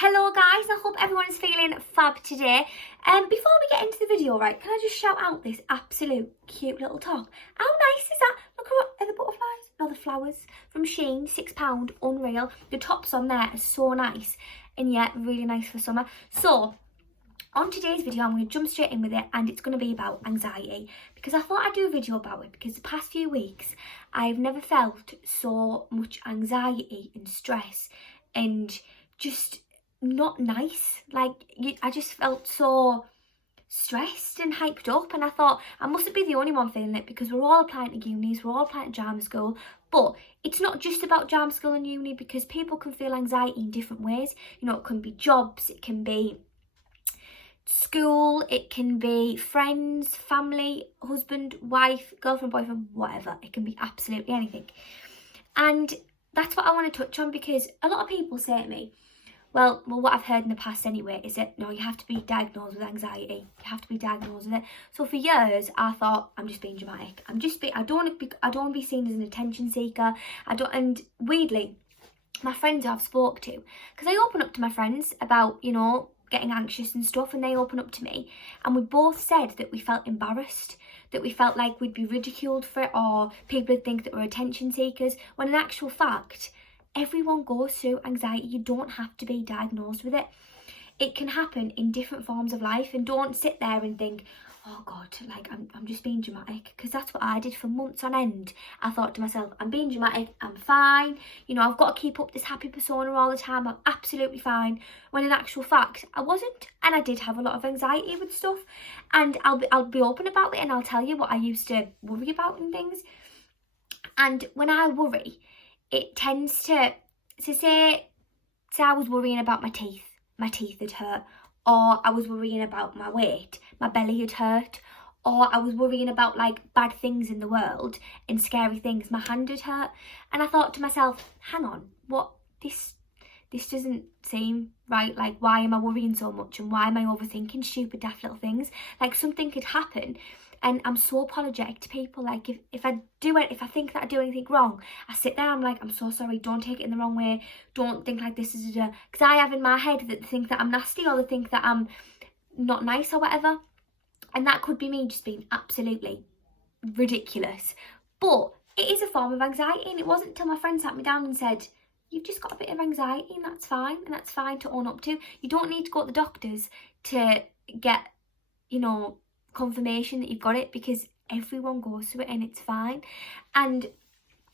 Hello guys, I hope everyone is feeling fab today. Before we get into the video, right, can I just shout out this absolute cute little top? How nice is that? Look at the butterflies, no, the flowers from Shein, £6, unreal. The tops on there are so nice and yeah, really nice for summer. So on today's video, I'm going to jump straight in with it, and it's going to be about anxiety, because I thought I'd do a video about it because the past few weeks I've never felt so much anxiety and stress and just not nice. I just felt so stressed and hyped up, and I thought I mustn't be the only one feeling it, because we're all applying to unis, we're all applying to drama school. But it's not just about drama school and uni, because people can feel anxiety in different ways. You know, it can be jobs, it can be school, it can be friends, family, husband, wife, girlfriend, boyfriend, whatever. It can be absolutely anything. And that's what I want to touch on, because a lot of people say to me, well, what I've heard in the past anyway is that, no, you have to be diagnosed with anxiety. You have to be diagnosed with it. So for years, I thought, I'm just being dramatic. I don't want to be seen as an attention seeker. And weirdly, my friends I've spoke to, because I open up to my friends about, you know, getting anxious and stuff, and they open up to me, and we both said that we felt embarrassed, that we felt like we'd be ridiculed for it, or people would think that we're attention seekers, when in actual fact, everyone goes through anxiety. You don't have to be diagnosed with it. It can happen in different forms of life, and don't sit there and think, oh God, like I'm just being dramatic, because that's what I did for months on end. I thought to myself, I'm being dramatic, I'm fine, you know, I've got to keep up this happy persona all the time, I'm absolutely fine, when in actual fact I wasn't. And I did have a lot of anxiety with stuff, and I'll be open about it, and I'll tell you what I used to worry about and things. And when I worry, it tends to say I was worrying about my teeth had hurt, or I was worrying about my weight, my belly had hurt, or I was worrying about like bad things in the world and scary things, my hand had hurt. And I thought to myself, hang on, what, this doesn't seem right. Like, why am I worrying so much, and why am I overthinking stupid daft little things? Like, something could happen. And I'm so apologetic to people. Like, if I think that I do anything wrong, I sit there, I'm like, I'm so sorry, don't take it in the wrong way, don't think like this is a, because I have in my head that they think that I'm nasty, or they think that I'm not nice or whatever, and that could be me just being absolutely ridiculous. But it is a form of anxiety, and it wasn't until my friend sat me down and said, you've just got a bit of anxiety, and that's fine to own up to. You don't need to go to the doctors to get, you know, confirmation that you've got it, because everyone goes through it and it's fine. And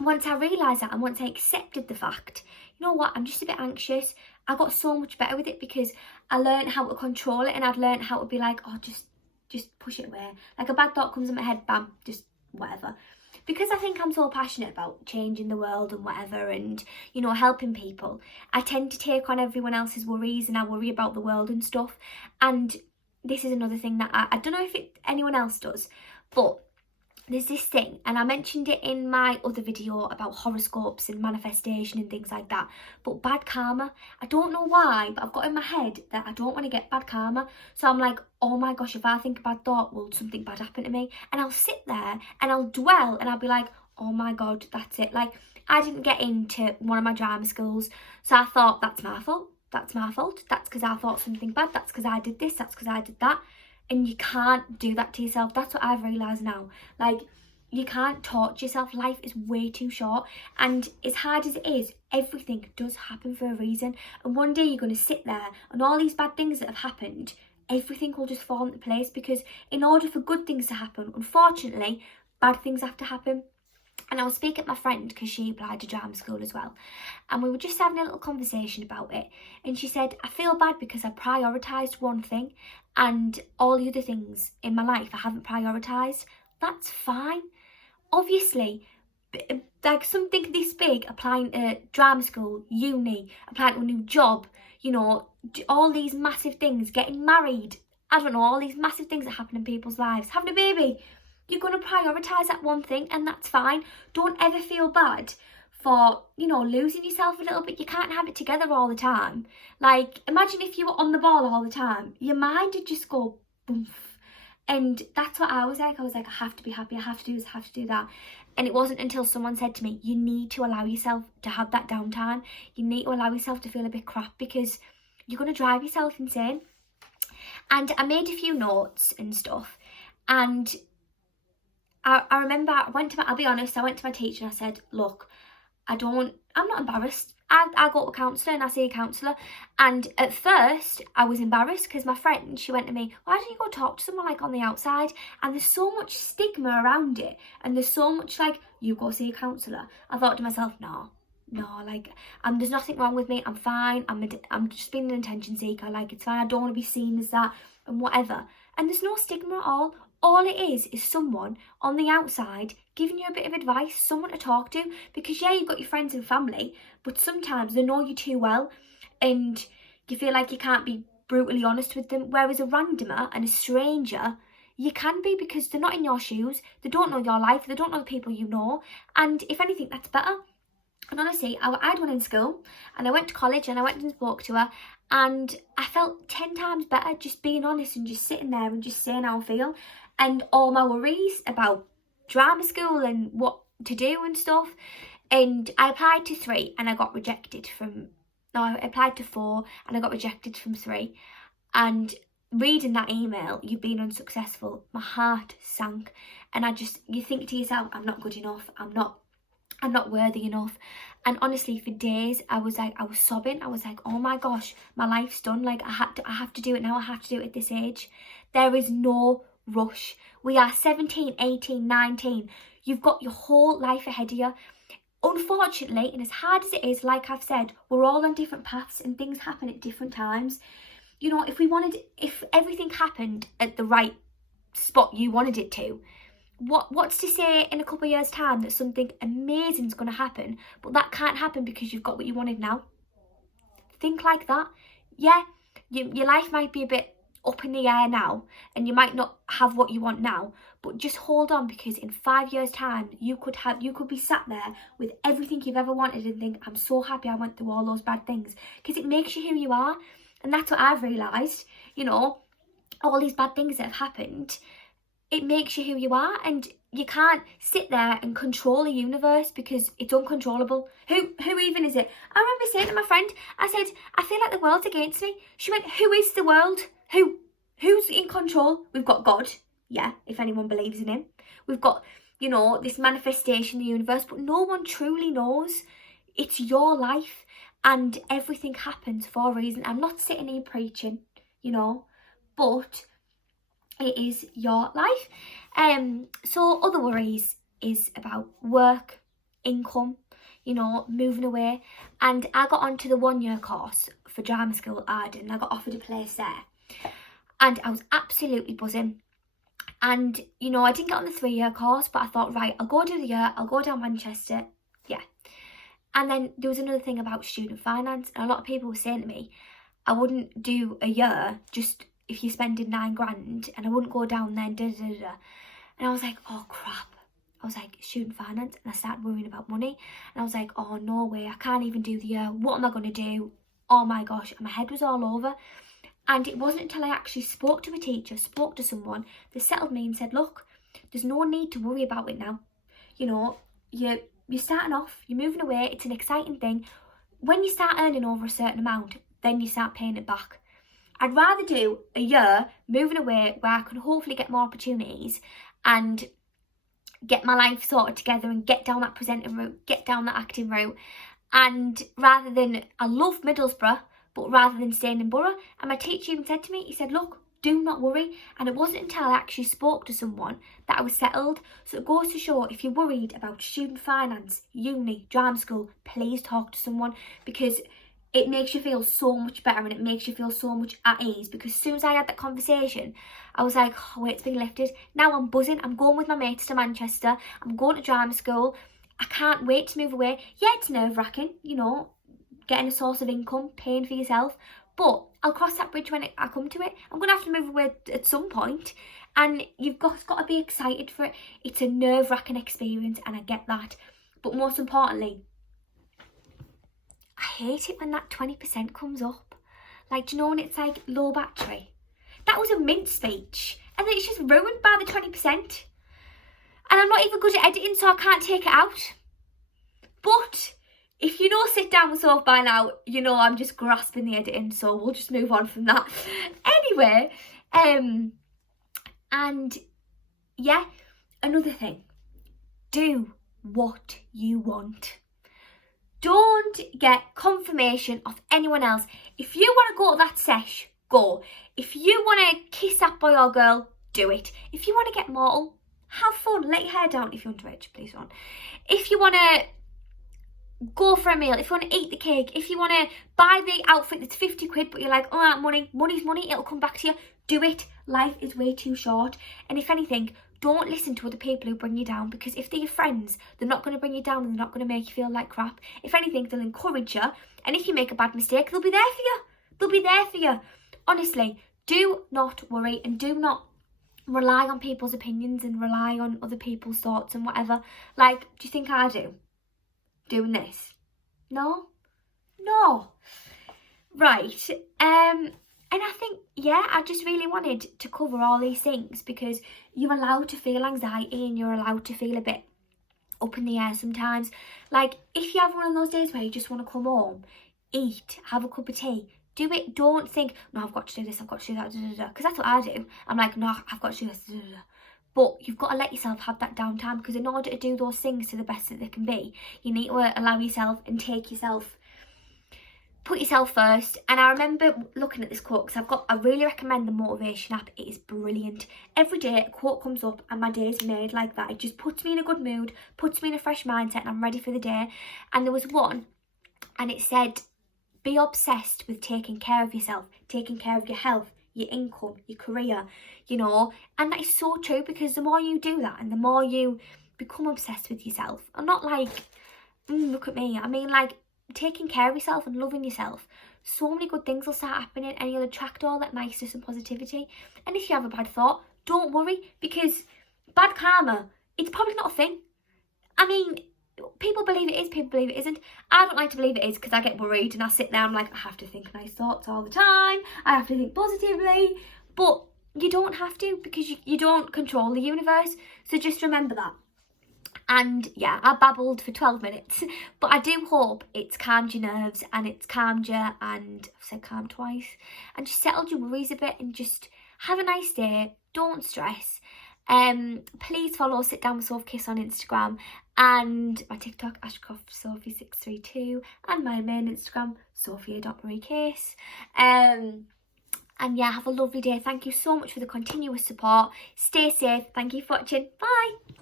once I realised that, and once I accepted the fact, you know what, I'm just a bit anxious, I got so much better with it, because I learned how to control it, and I'd learned how to be like, oh, just push it away. Like, a bad thought comes in my head, bam, just whatever. Because I think I'm so passionate about changing the world and whatever, and, you know, helping people, I tend to take on everyone else's worries, and I worry about the world and stuff. And this is another thing that I don't know if anyone else does, but there's this thing, and I mentioned it in my other video about horoscopes and manifestation and things like that, but bad karma. I don't know why, but I've got in my head that I don't want to get bad karma. So I'm like, oh my gosh, if I think a bad thought, will something bad happen to me? And I'll sit there and I'll dwell, and I'll be like, oh my God, that's it. Like, I didn't get into one of my drama schools, so I thought, that's my fault. That's because I thought something bad, that's because I did this, that's because I did that. And you can't do that to yourself. That's what I've realised now. Like, you can't torture yourself. Life is way too short, and as hard as it is, everything does happen for a reason. And one day you're going to sit there, and all these bad things that have happened, everything will just fall into place, because in order for good things to happen, unfortunately, bad things have to happen. And I was speaking to my friend, because she applied to drama school as well, and we were just having a little conversation about it, and she said, I feel bad because I prioritised one thing, and all the other things in my life I haven't prioritised. That's fine. Obviously, like, something this big, applying to drama school, uni, applying to a new job, you know, all these massive things, getting married, I don't know, all these massive things that happen in people's lives, having a baby, you're going to prioritise that one thing, and that's fine. Don't ever feel bad for, you know, losing yourself a little bit. You can't have it together all the time. Like, imagine if you were on the ball all the time. Your mind would just go boom. And that's what I was like. I have to be happy, I have to do this, I have to do that. And it wasn't until someone said to me, you need to allow yourself to have that downtime. You need to allow yourself to feel a bit crap, because you're going to drive yourself insane. And I made a few notes and stuff, and I remember I'll be honest, I went to my teacher and I said, look, I'm not embarrassed. I go to a counsellor and I see a counsellor. And at first I was embarrassed because my friend, she went to me, why don't you go talk to someone like on the outside? And there's so much stigma around it. And there's so much like, you go see a counsellor. I thought to myself, no, like, there's nothing wrong with me. I'm fine. I'm just being an attention seeker. Like, it's fine. I don't want to be seen as that and whatever. And there's no stigma at all. All it is someone on the outside giving you a bit of advice, someone to talk to. Because yeah, you've got your friends and family, but sometimes they know you too well and you feel like you can't be brutally honest with them. Whereas a randomer and a stranger, you can be, because they're not in your shoes. They don't know your life. They don't know the people you know. And if anything, that's better. And honestly, I had one in school, and I went to college and I went and spoke to her, and I felt 10 times better just being honest and just sitting there and just saying how I feel. And all my worries about drama school and what to do and stuff. And I applied to 3 and I got rejected from, no, I applied to 4 and I got rejected from 3. And reading that email, you've been unsuccessful, my heart sank. And you think to yourself, I'm not good enough, I'm not worthy enough. And honestly, for days I was sobbing. I was like, oh my gosh, my life's done. Like, I have to do it now. I have to do it at this age. There is no rush. We are 17, 18, 19. You've got your whole life ahead of you. Unfortunately, and as hard as it is, like I've said, we're all on different paths and things happen at different times. You know, if everything happened at the right spot you wanted it to, what's to say in a couple of years' time that something amazing is going to happen, but that can't happen because you've got what you wanted now? Think like that. Yeah, your life might be a bit up in the air now and you might not have what you want now, but just hold on, because in 5 years' time you could be sat there with everything you've ever wanted and think, I'm so happy I went through all those bad things, because it makes you who you are. And that's what I've realised, you know, all these bad things that have happened, it makes you who you are. And you can't sit there and control the universe because it's uncontrollable. Who even is it? I remember saying to my friend, I said, I feel like the world's against me. She went, who is the world? Who's in control? We've got God, yeah, if anyone believes in him. We've got, you know, this manifestation of the universe, but no one truly knows. It's your life and everything happens for a reason. I'm not sitting here preaching, you know, but it is your life. So other worries is about work, income, you know, moving away. And I got onto the 1-year course for drama school at Arden, and I got offered a place there. And I was absolutely buzzing. And, you know, I didn't get on the 3-year course, but I thought, right, I'll go do the year, I'll go down Manchester, yeah. And then there was another thing about student finance, and a lot of people were saying to me, I wouldn't do a year just if you're spending 9 grand, and I wouldn't go down there, And I was like, oh crap. I was like, student finance, and I started worrying about money, and I was like, oh no way, I can't even do the year, what am I going to do? Oh my gosh, and my head was all over. And it wasn't until I actually spoke to a teacher, spoke to someone, they settled me and said, look, there's no need to worry about it now. You know, you're starting off, you're moving away, it's an exciting thing. When you start earning over a certain amount, then you start paying it back. I'd rather do a year moving away where I can hopefully get more opportunities and get my life sorted together and get down that presenting route, get down that acting route. And rather than, I love Middlesbrough, but rather than staying in Borough. And my teacher even said to me, he said, look, do not worry. And it wasn't until I actually spoke to someone that I was settled. So it goes to show, if you're worried about student finance, uni, drama school, please talk to someone, because it makes you feel so much better and it makes you feel so much at ease. Because as soon as I had that conversation, I was like, oh, weight's been lifted. Now I'm buzzing. I'm going with my mates to Manchester. I'm going to drama school. I can't wait to move away. Yeah, it's nerve-wracking, you know, getting a source of income, paying for yourself. But I'll cross that bridge when I come to it. I'm going to have to move away at some point. And you've got to be excited for it. It's a nerve-wracking experience, and I get that. But most importantly, I hate it when that 20% comes up. Like, do you know when it's like low battery? That was a mint speech. And then it's just ruined by the 20%. And I'm not even good at editing, so I can't take it out. But if you know Sit Down with Soph by now, you know I'm just grasping the editing, so we'll just move on from that. Anyway, and yeah, another thing, do what you want. Don't get confirmation of anyone else. If you want to go to that sesh, go. If you want to kiss that boy or girl, do it. If you want to get mortal, have fun. Let your hair down. If you're underage, please don't. If you want to go for a meal, if you want to eat the cake, if you want to buy the outfit that's 50 quid but you're like, oh, money's money, it'll come back to you, do it. Life is way too short. And if anything, don't listen to other people who bring you down, because if they're your friends, they're not going to bring you down and they're not going to make you feel like crap. If anything, they'll encourage you, and if you make a bad mistake, they'll be there for you. They'll be there for you. Honestly, do not worry and do not rely on people's opinions and rely on other people's thoughts and whatever. Like, do you think I do? Doing this? No? Right. And I think, yeah, I just really wanted to cover all these things, because you're allowed to feel anxiety and you're allowed to feel a bit up in the air sometimes. Like, if you have one of those days where you just want to come home, eat, have a cup of tea, do it. Don't think, no, I've got to do this, I've got to do that, because that's what I do. I'm like, no, I've got to do this, But you've got to let yourself have that downtime, because in order to do those things to the best that they can be, you need to allow yourself and put yourself first. And I remember looking at this quote, because I really recommend the motivation app. It is brilliant. Every day a quote comes up and my day is made like that. It just puts me in a good mood, puts me in a fresh mindset, and I'm ready for the day. And there was one, and it said, be obsessed with taking care of yourself, taking care of your health, your income, your career, you know. And that is so true, because the more you do that and the more you become obsessed with yourself, and not like, look at me, I mean like taking care of yourself and loving yourself, so many good things will start happening and you'll attract all that niceness and positivity. And if you have a bad thought, don't worry, because bad karma, it's probably not a thing. I mean, people believe it is, people believe it isn't. I don't like to believe it is, because I get worried and I sit there, I'm like, I have to think nice thoughts all the time, I have to think positively. But you don't have to, because you don't control the universe. So just remember that. And yeah, I babbled for 12 minutes, but I do hope it's calmed your nerves and it's calmed you, and I've said calm twice, and just settled your worries a bit, and just have a nice day. Don't stress. Please follow Sit Down with Soph Kiss on Instagram, and my TikTok, Sophie632, and my main Instagram, sophia.mariekiss. And yeah, have a lovely day. Thank you so much for the continuous support. Stay safe. Thank you for watching. Bye.